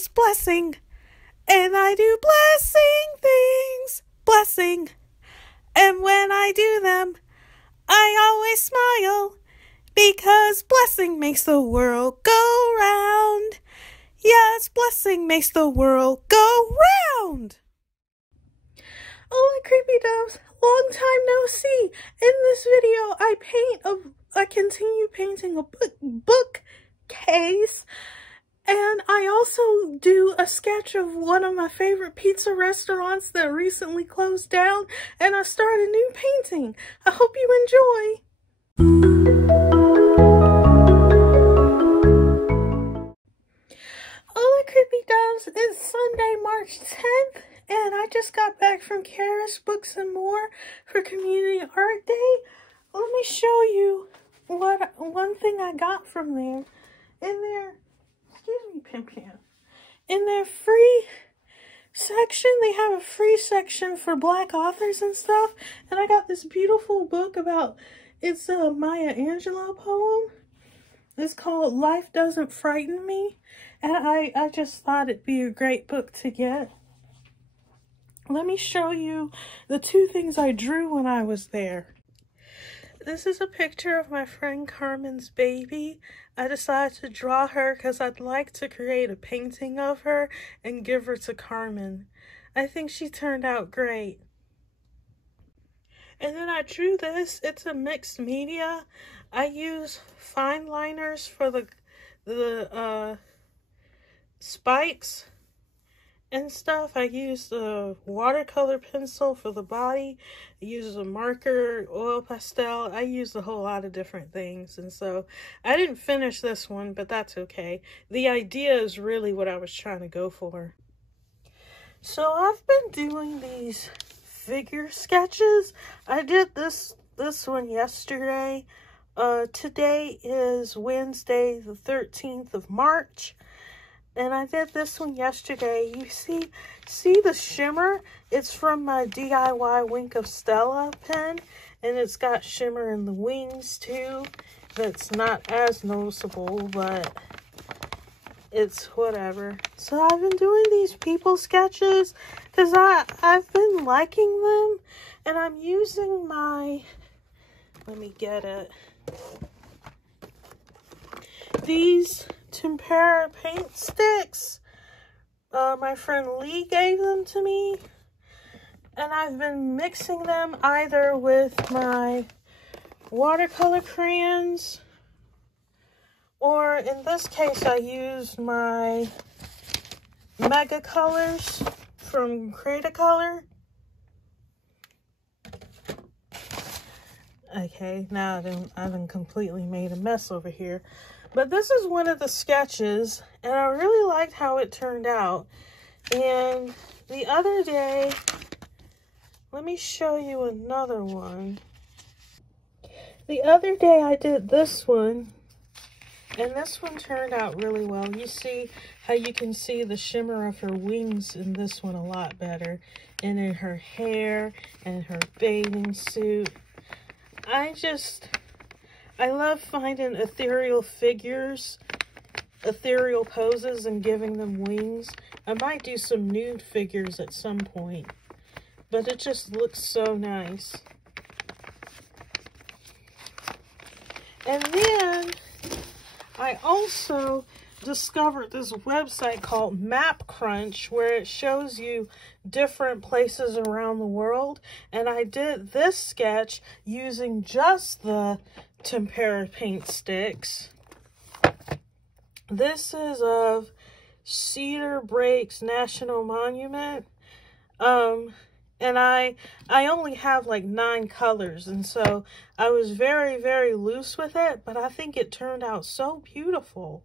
because blessing. And I do blessing things, blessing. And when I do them, I always smile, because blessing makes the world go round. Yes, blessing makes the world go round. Hola, creepy doves. Long time no see. In this video, I continue painting a bookcase. And I also do a sketch of one of my favorite pizza restaurants that recently closed down. And I start a new painting. I hope you enjoy. Hola, creepy doves. It's Sunday, March 10th. And I just got back from Karis Books and More for Community Art Day. Let me show you one thing I got from there. In their, excuse me, Pim. In their free section, they have a free section for Black authors and stuff. And I got this beautiful book about, it's a Maya Angelou poem. It's called Life Doesn't Frighten Me. And I just thought it'd be a great book to get. Let me show you the two things I drew when I was there. This is a picture of my friend Carmen's baby. I decided to draw her because I'd like to create a painting of her and give her to Carmen. I think she turned out great. And then I drew this. It's a mixed media. I use fine liners for the spikes and stuff. I used a watercolor pencil for the body. I used a marker, oil pastel. I used a whole lot of different things. And so I didn't finish this one, but that's okay. The idea is really what I was trying to go for. So I've been doing these figure sketches. I did this one yesterday. Today is Wednesday, the 13th of March. And I did this one yesterday. You see the shimmer? It's from my DIY Wink of Stella pen. And it's got shimmer in the wings too. That's not as noticeable, but it's whatever. So I've been doing these people sketches because I've been liking them. And I'm using my, let me get it. These tempera paint sticks. My friend Lee gave them to me, and I've been mixing them either with my watercolor crayons, or in this case I used my Mega Colors from Cretacolor. Okay, now I've been completely made a mess over here. But this is one of the sketches, and I really liked how it turned out. And the other day, let me show you another one. The other day I did this one, and this one turned out really well. You see how you can see the shimmer of her wings in this one a lot better. And in her hair and her bathing suit. I love finding ethereal figures, ethereal poses, and giving them wings. I might do some nude figures at some point, but it just looks so nice. And then I also discovered this website called Map Crunch, where it shows you different places around the world. And I did this sketch using just the tempera paint sticks. This is of Cedar Breaks National Monument. And I only have like 9 colors, and so I was very, very loose with it, but I think it turned out so beautiful.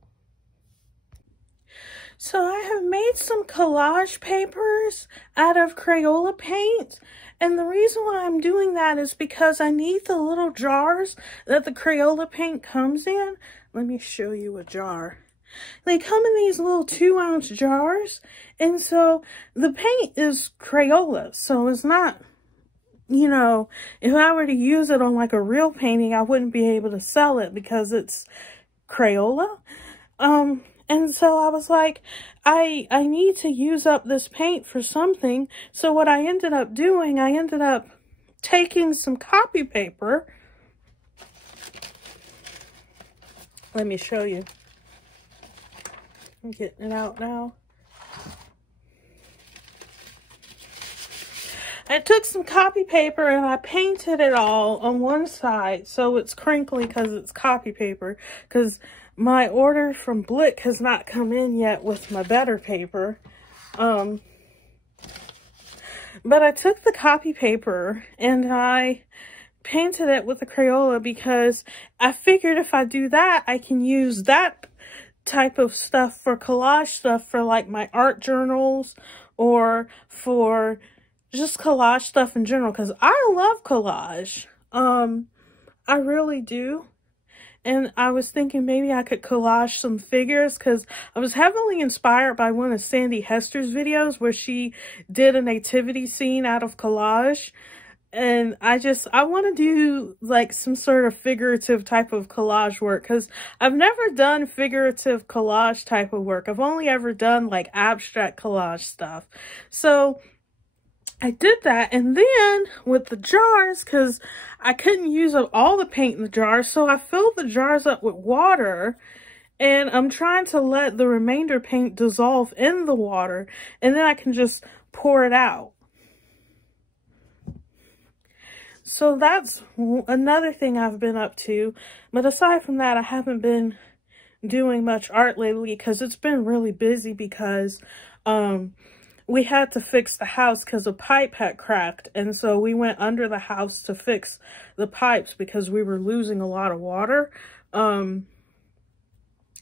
So I have made some collage papers out of Crayola paint. And the reason why I'm doing that is because I need the little jars that the Crayola paint comes in. Let me show you a jar. They come in these little 2-ounce jars. And so the paint is Crayola. So it's not, you know, if I were to use it on like a real painting, I wouldn't be able to sell it because it's Crayola. And so I was like, I need to use up this paint for something. So what I ended up doing, I ended up taking some copy paper. Let me show you. I'm getting it out now. I took some copy paper and I painted it all on one side so it's crinkly because it's copy paper, because my order from Blick has not come in yet with my better paper. But I took the copy paper and I painted it with the Crayola because I figured if I do that, I can use that type of stuff for collage stuff for like my art journals or for just collage stuff in general, because I love collage. I really do. And I was thinking maybe I could collage some figures because I was heavily inspired by one of Sandy Hester's videos where she did a nativity scene out of collage. And I want to do like some sort of figurative type of collage work because I've never done figurative collage type of work. I've only ever done like abstract collage stuff. So I did that, and then with the jars, because I couldn't use up all the paint in the jars, so I filled the jars up with water, and I'm trying to let the remainder paint dissolve in the water, and then I can just pour it out. So that's another thing I've been up to, but aside from that, I haven't been doing much art lately because it's been really busy because, we had to fix the house because a pipe had cracked. And so we went under the house to fix the pipes because we were losing a lot of water. And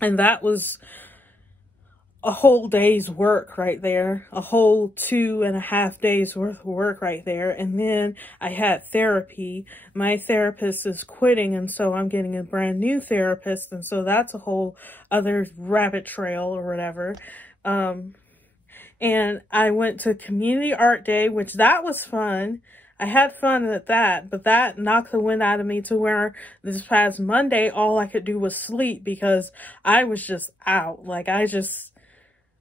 that was a whole day's work right there. A whole 2.5 days worth of work right there. And then I had therapy. My therapist is quitting, and so I'm getting a brand new therapist. And so that's a whole other rabbit trail or whatever. And I went to Community Art Day, which that was fun. I had fun at that, but that knocked the wind out of me to where this past Monday, all I could do was sleep because I was just out. Like, I just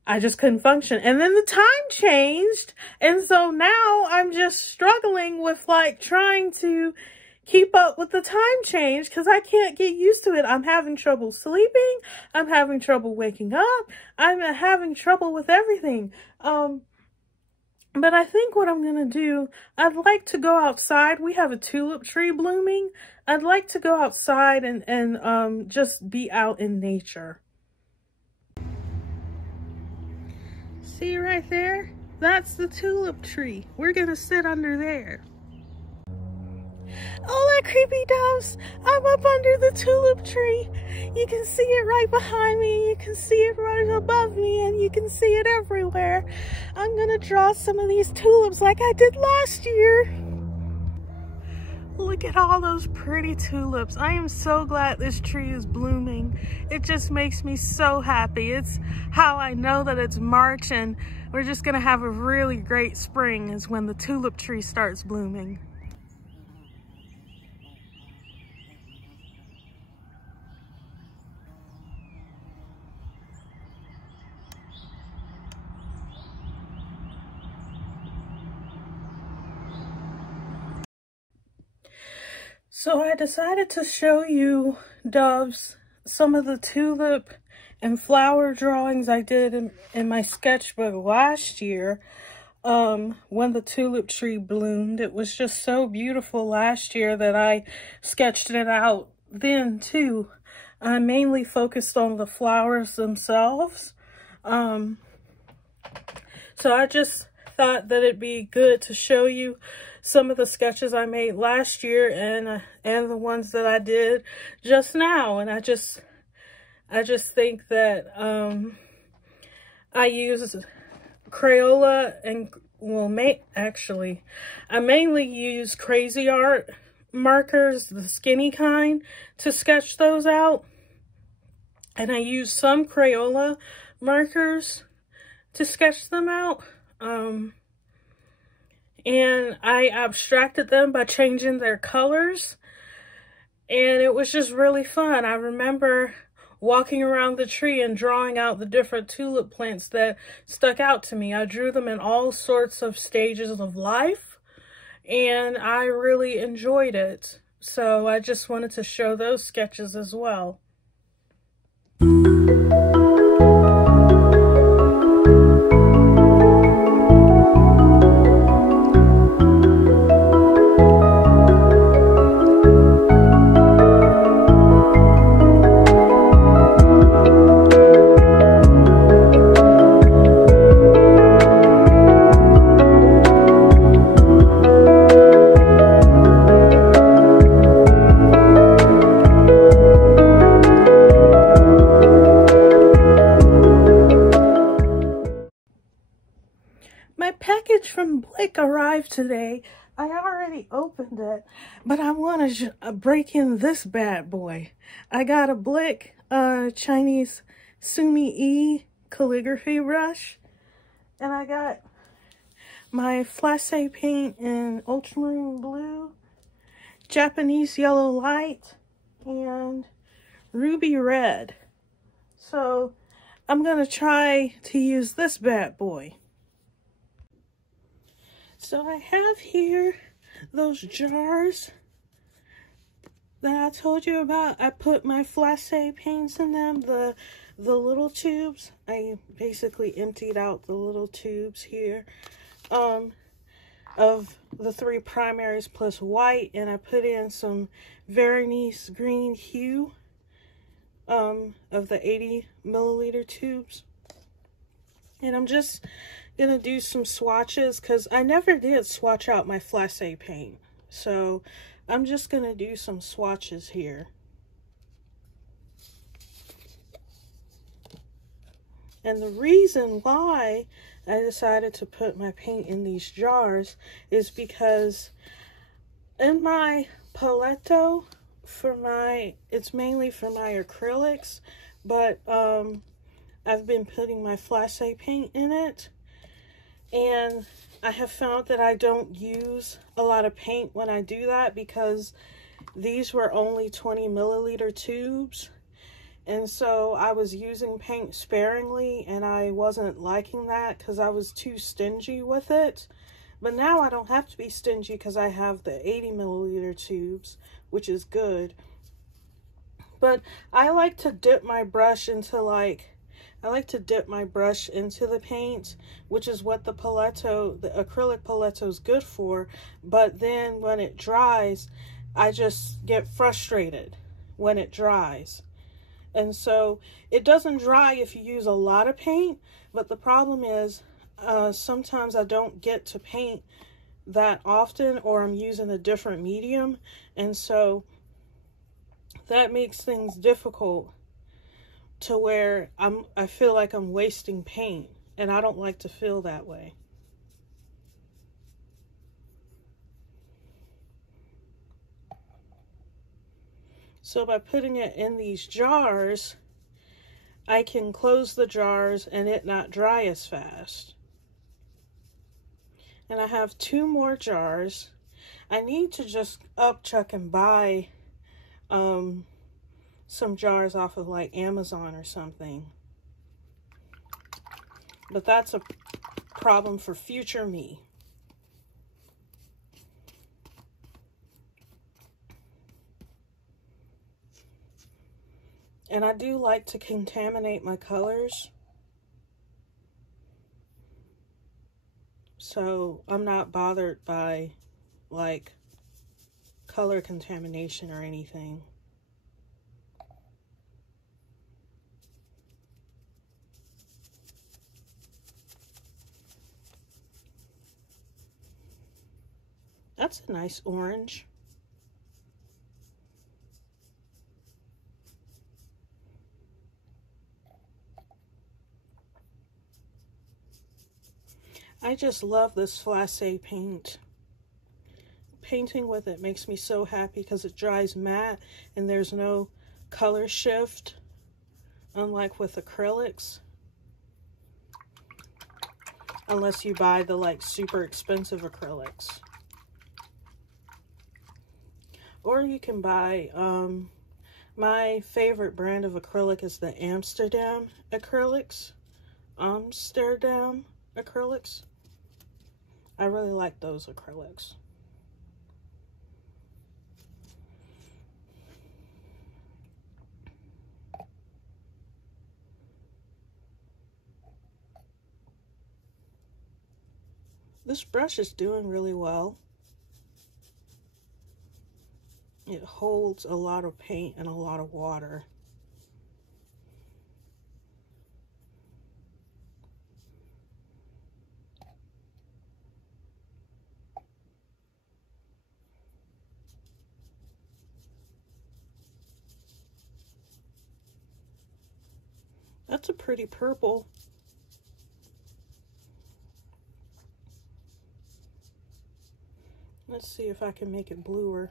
couldn't function. And then the time changed. And so now I'm just struggling with like trying to keep up with the time change because I can't get used to it. I'm having trouble sleeping. I'm having trouble waking up. I'm having trouble with everything. But I think what I'm going to do, I'd like to go outside. We have a tulip tree blooming. I'd like to go outside and just be out in nature. See right there? That's the tulip tree. We're going to sit under there. Hola, creepy doves. I'm up under the tulip tree. You can see it right behind me. You can see it right above me, and you can see it everywhere. I'm gonna draw some of these tulips like I did last year. Look at all those pretty tulips. I am so glad this tree is blooming. It just makes me so happy. It's how I know that it's March and we're just gonna have a really great spring is when the tulip tree starts blooming. So I decided to show you, doves, some of the tulip and flower drawings I did in my sketchbook last year when the tulip tree bloomed. It was just so beautiful last year that I sketched it out then too. I mainly focused on the flowers themselves. So I just thought that it'd be good to show you some of the sketches I made last year and the ones that I did just now. And I just think that I use Crayola and I mainly use Crazy Art markers, the skinny kind, to sketch those out. And I use some Crayola markers to sketch them out. And I abstracted them by changing their colors. And it was just really fun. I remember walking around the tree and drawing out the different tulip plants that stuck out to me. I drew them in all sorts of stages of life, and I really enjoyed it. So I just wanted to show those sketches as well. My package from Blick arrived today. I already opened it, but I want to break in this bad boy. I got a Blick Chinese Sumi E calligraphy brush, and I got my Flasse paint in ultramarine blue, Japanese yellow light, and ruby red. So I'm going to try to use this bad boy. So I have here those jars that I told you about. I put my Flasse paints in them, the little tubes. I basically emptied out the little tubes here of the 3 primaries plus white, and I put in some Veronese green hue of the 80 milliliter tubes. And I'm just gonna do some swatches because I never did swatch out my Flasse paint. So I'm just gonna do some swatches here. And the reason why I decided to put my paint in these jars is because in my paletto it's mainly for my acrylics, but I've been putting my Flasse paint in it. And I have found that I don't use a lot of paint when I do that because these were only 20 milliliter tubes. And so I was using paint sparingly, and I wasn't liking that because I was too stingy with it. But now I don't have to be stingy because I have the 80 milliliter tubes, which is good. But I like to dip my brush into the paint, which is what the acrylic paletto is good for. But then when it dries, I just get frustrated when it dries. And so it doesn't dry if you use a lot of paint, but the problem is sometimes I don't get to paint that often, or I'm using a different medium, and so that makes things difficult to where I feel like I'm wasting paint, and I don't like to feel that way. So by putting it in these jars, I can close the jars and it not dry as fast. And I have 2 more jars. I need to just upchuck and buy some jars off of like Amazon or something. But that's a problem for future me. And I do like to contaminate my colors, so I'm not bothered by like color contamination or anything. That's a nice orange. I just love this Flasse paint. Painting with it makes me so happy because it dries matte and there's no color shift, unlike with acrylics. Unless you buy the like super expensive acrylics. Or you can buy My favorite brand of acrylic is the Amsterdam acrylics. Amsterdam acrylics. I really like those acrylics. This brush is doing really well. It holds a lot of paint and a lot of water. That's a pretty purple. Let's see if I can make it bluer.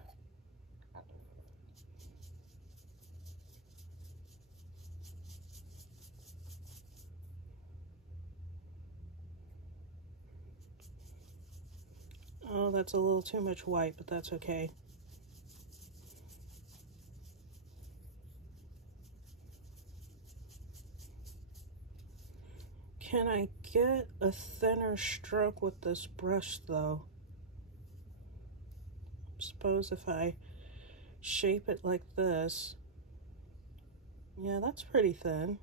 Oh, that's a little too much white, but that's okay. Can I get a thinner stroke with this brush, though? Suppose if I shape it like this. Yeah, that's pretty thin.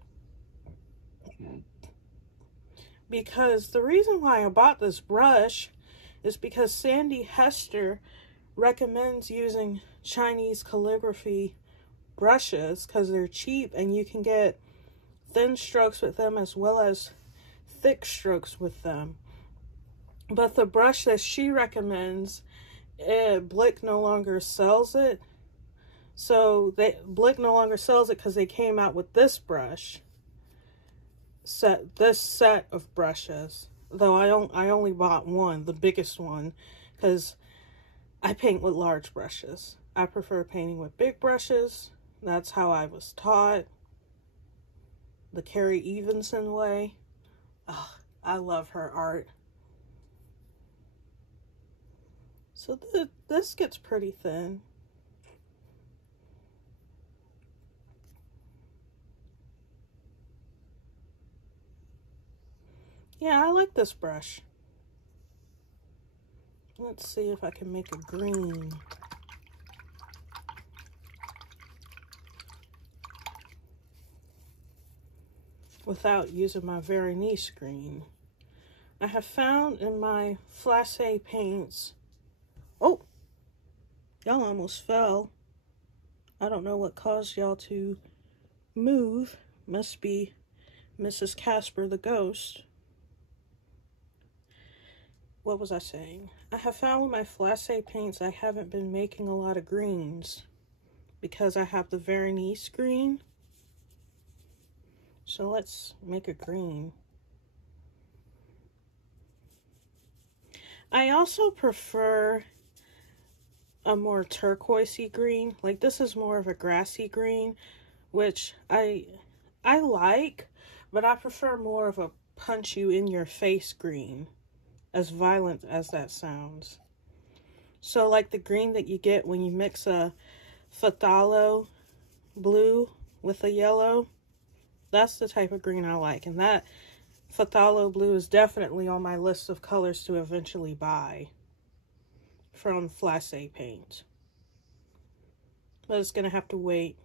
Because the reason why I bought this brush is because Sandy Hester recommends using Chinese calligraphy brushes because they're cheap and you can get thin strokes with them as well as thick strokes with them. But the brush that she recommends, Blick no longer sells it. So Blick no longer sells it because they came out with this brush this set of brushes. Though I only bought one, the biggest one, because I paint with large brushes. I prefer painting with big brushes. That's how I was taught. The Carrie Evenson way. Oh, I love her art. So this gets pretty thin. Yeah, I like this brush. Let's see if I can make a green. Without using my Veronese green. I have found in my Flacé paints. Oh, y'all almost fell. I don't know what caused y'all to move. Must be Mrs. Casper the ghost. What was I saying? I have found with my Flacé paints I haven't been making a lot of greens because I have the Veronese green. So let's make a green. I also prefer a more turquoisey green. Like this is more of a grassy green, which I like, but I prefer more of a punch you in your face green, as violent as that sounds. So like the green that you get when you mix a phthalo blue with a yellow, that's the type of green I like. And that phthalo blue is definitely on my list of colors to eventually buy from Flacé paint. But it's going to have to wait.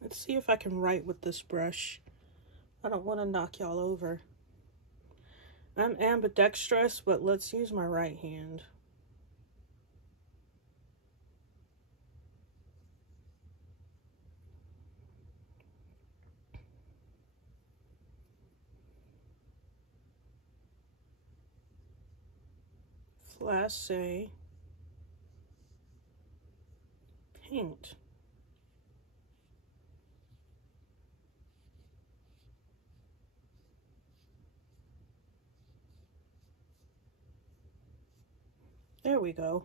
Let's see if I can write with this brush. I don't want to knock y'all over. I'm ambidextrous, but let's use my right hand. Flacé paint. There we go.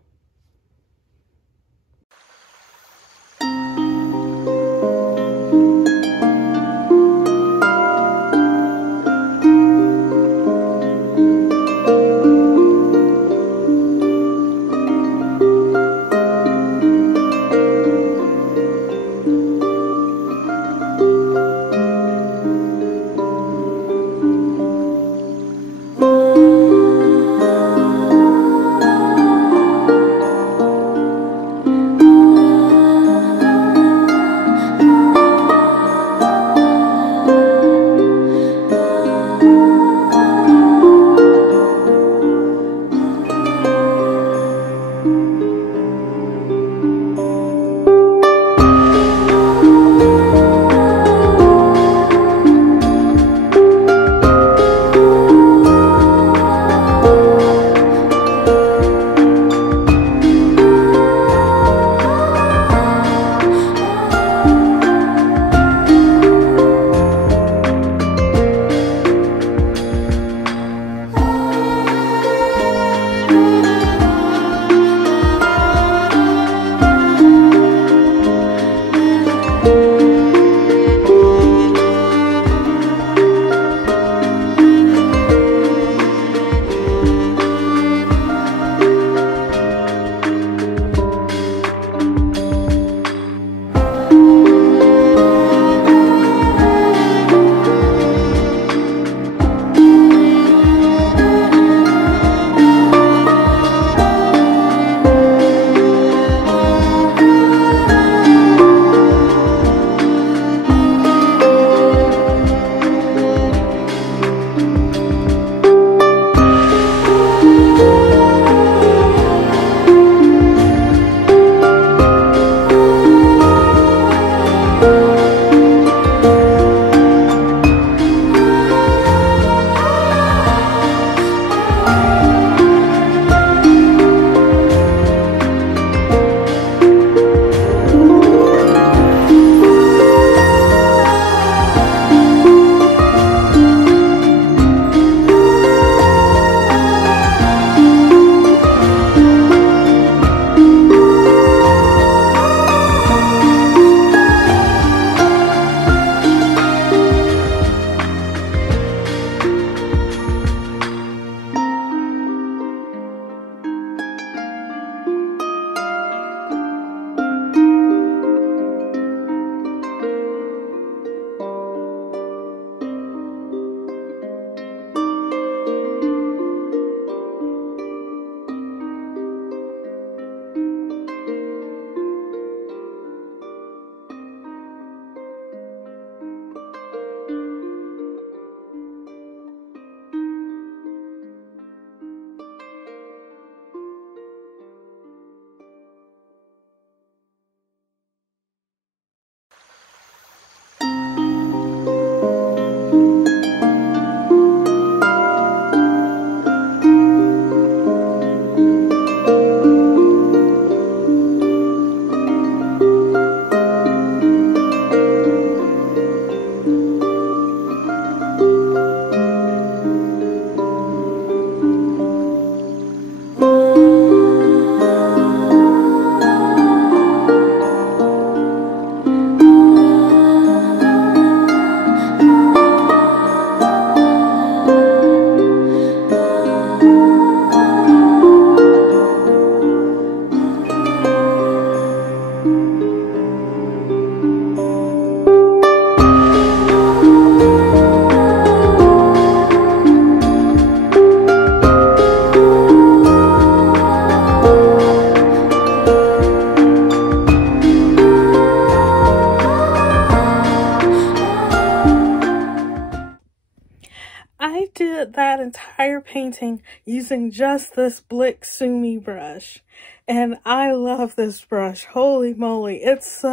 painting using just this Blick Sumi brush. And I love this brush. Holy moly. It's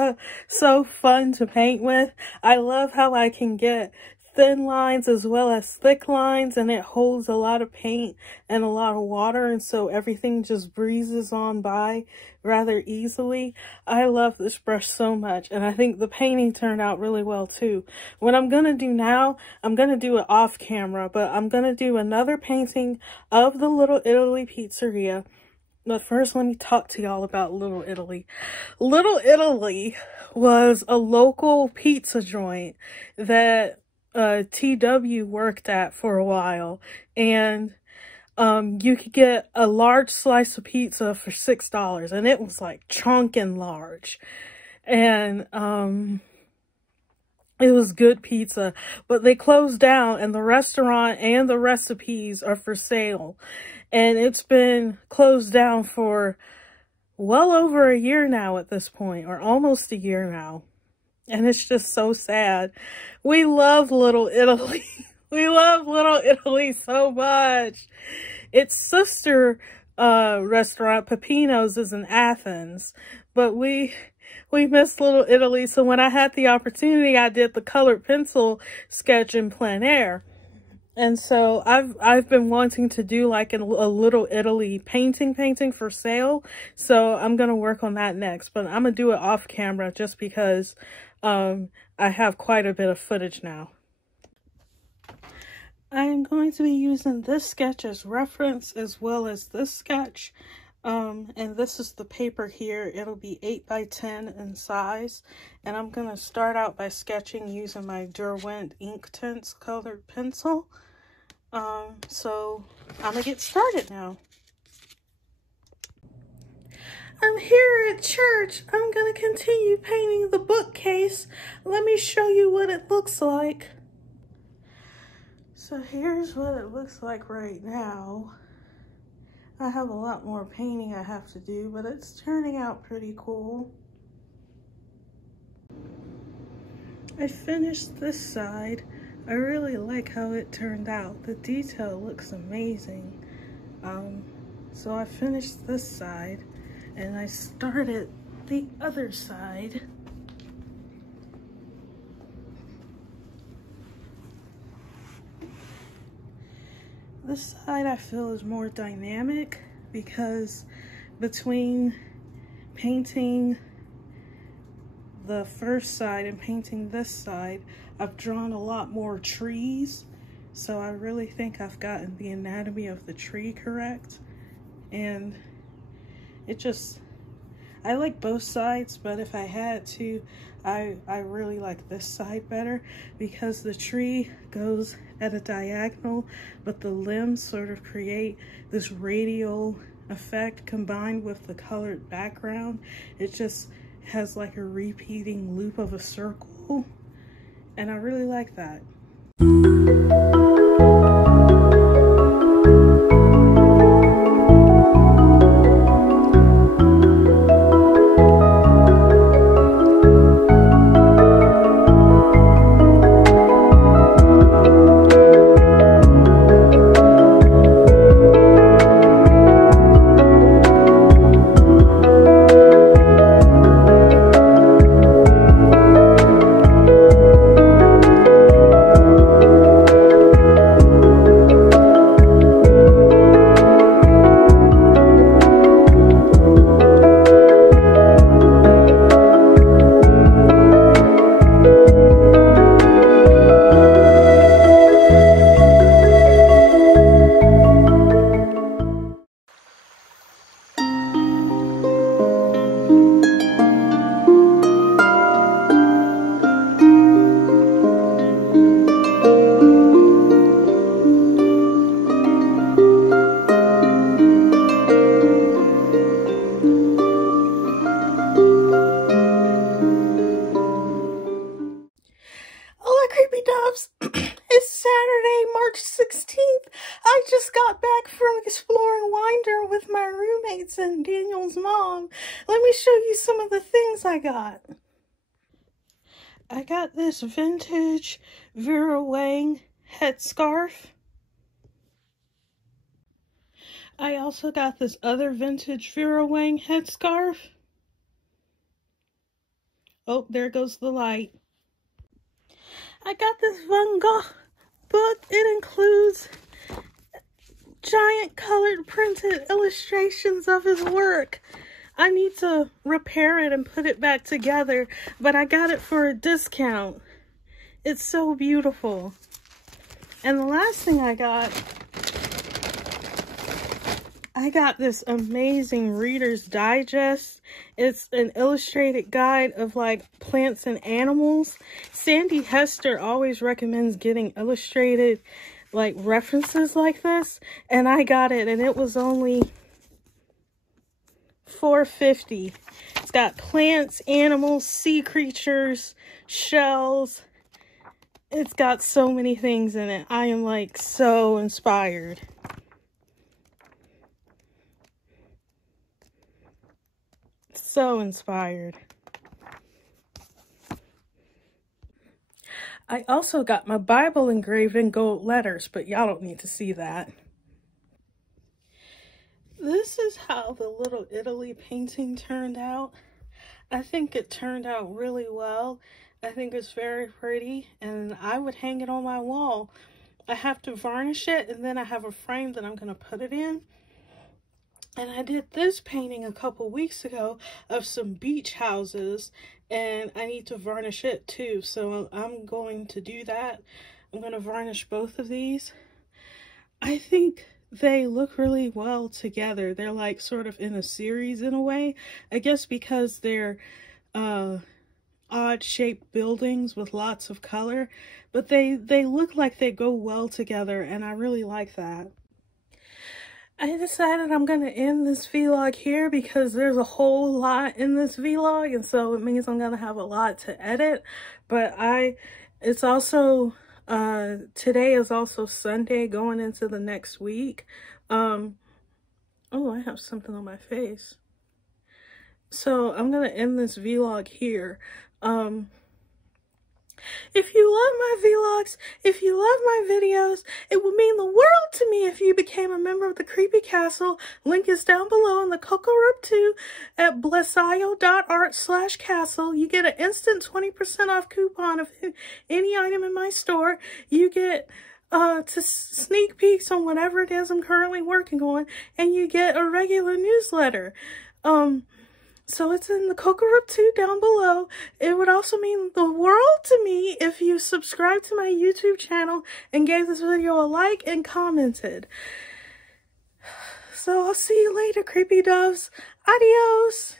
so fun to paint with. I love how I can get thin lines as well as thick lines, and it holds a lot of paint and a lot of water, and so everything just breezes on by rather easily. I love this brush so much, and I think the painting turned out really well too. What I'm gonna do now, I'm gonna do it off camera, but I'm gonna do another painting of the Little Italy Pizzeria. But first, let me talk to y'all about Little Italy. Little Italy was a local pizza joint that TW worked at for a while, and you could get a large slice of pizza for $6, and it was like chunkin' large, and it was good pizza. But they closed down, and the restaurant and the recipes are for sale, and it's been closed down for well over a year now at this point, or almost a year now. And it's just so sad. We love Little Italy. We love Little Italy so much. Its sister restaurant, Peppino's, is in Athens. But we miss Little Italy. So when I had the opportunity, I did the colored pencil sketch in plein air. And so I've been wanting to do like a Little Italy painting for sale. So I'm going to work on that next. But I'm going to do it off camera just because I have quite a bit of footage now. I am going to be using this sketch as reference as well as this sketch. And this is the paper here. It'll be 8 by 10 in size. And I'm going to start out by sketching using my Derwent Inktense colored pencil. So I'm going to get started now. I'm here at church. I'm going to continue painting the bookcase. Let me show you what it looks like. So here's what it looks like right now. I have a lot more painting I have to do, but it's turning out pretty cool. I finished this side. I really like how it turned out. The detail looks amazing. So I finished this side and I started the other side. This side I feel is more dynamic because between painting the first side and painting this side, I've drawn a lot more trees. So I really think I've gotten the anatomy of the tree correct. And it just, I like both sides, but if I had to, I really like this side better because the tree goes at a diagonal, but the limbs sort of create this radial effect combined with the colored background. It just has like a repeating loop of a circle, and I really like that. It's Saturday, March 16th. I just got back from exploring Winder with my roommates and Daniel's mom. Let me show you some of the things I got. I got this vintage Vera Wang headscarf. I also got this other vintage Vera Wang headscarf. Oh, there goes the light. I got this Van Gogh book. It includes giant colored printed illustrations of his work. I need to repair it and put it back together, but I got it for a discount. It's so beautiful. And the last thing I got this amazing Reader's Digest. It's an illustrated guide of like plants and animals. Sandy Hester always recommends getting illustrated like references like this, and I got it and it was only $4.50. It's got plants, animals, sea creatures, shells. It's got so many things in it. I am like so inspired. So inspired. I also got my Bible engraved in gold letters, but y'all don't need to see that. This is how the Little Italy painting turned out. I think it turned out really well. I think it's very pretty, and I would hang it on my wall. I have to varnish it, and then I have a frame that I'm going to put it in. And I did this painting a couple weeks ago of some beach houses, and I need to varnish it too. So I'm going to do that. I'm going to varnish both of these. I think they look really well together. They're like sort of in a series in a way. I guess because they're odd shaped buildings with lots of color, but they look like they go well together, and I really like that. I decided I'm going to end this vlog here because there's a whole lot in this vlog, and so it means I'm going to have a lot to edit. But it's also, today is also Sunday going into the next week. Oh, I have something on my face. So I'm going to end this vlog here. If you love my vlogs, if you love my videos, it would mean the world to me if you became a member of the Creepy Castle. Link is down below in the Coco Rub 2 at blessayo.art/castle. You get an instant 20% off coupon of any item in my store. You get to sneak peeks on whatever it is I'm currently working on, and you get a regular newsletter. So it's in the Coco Rub 2 down below. It would also mean the world to me if you subscribe to my YouTube channel and gave this video a like and commented. So I'll see you later, creepy doves. Adios!